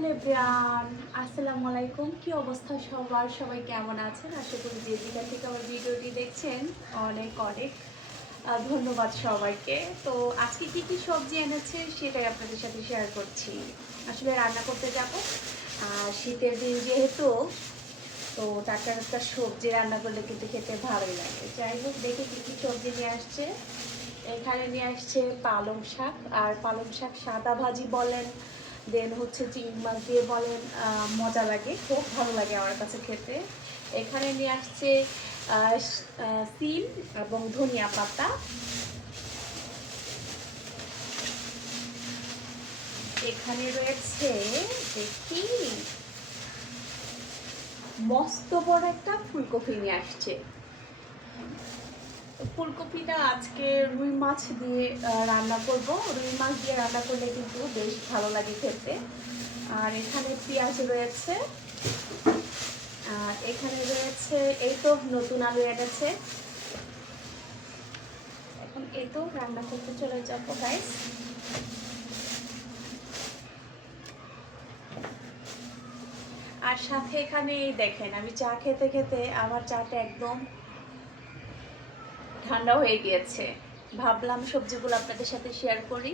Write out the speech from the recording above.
Hello everyone, আসসালামু আলাইকুম। কি অবস্থা সবার? সবাই কেমন আছেন? আশা করি যে যেখান থেকে আমার ভিডিওটি দেখছেন অনেক অনেক ধন্যবাদ সবাইকে। তো আজকে কি কি সবজি এনেছে সেটাই আপনাদের সাথে শেয়ার করছি। আসলে রান্না করতে যাব, শীতের দিন যেহেতু, তো টাটকা টাটকা সবজি রান্না করলে কিন্তু খেতে ভালোই লাগে। যাই হোক, দেখি কি কি সবজি নিয়ে আসছে। এখানে নিয়ে আসছে পালং শাক, আর পালং শাক সাদা ভাজি বলেন, দেন হচ্ছে চিংড়ি মাছ দিয়ে বলেন, মজা লাগে, খুব ভালো লাগে আমার কাছে খেতে। এখানে নিয়ে আসছে সিম এবং ধনিয়া পাতা। এখানে রয়েছে, দেখি, মস্ত বড় একটা ফুলকপি নিয়ে আসছে। ফুলকপিটা আজকে রুই মাছ দিয়ে রান্না করব। রুই মাছ দিয়ে রান্না করলে কিন্তু বেশ ভালো লাগে খেতে। আর এখানে পেঁয়াজ রয়েছে, আর এখানে রয়েছে, এই তো নতুন আলু এনেছে। এখন এই তো রান্না করতে চলে যাবো গাইস। আর সাথে এখানে দেখেন, আমি চা খেতে খেতে আমার চাটা একদম ঠান্ডা হয়ে গিয়েছে। ভাবলাম সবজিগুলো আপনাদের সাথে শেয়ার করি।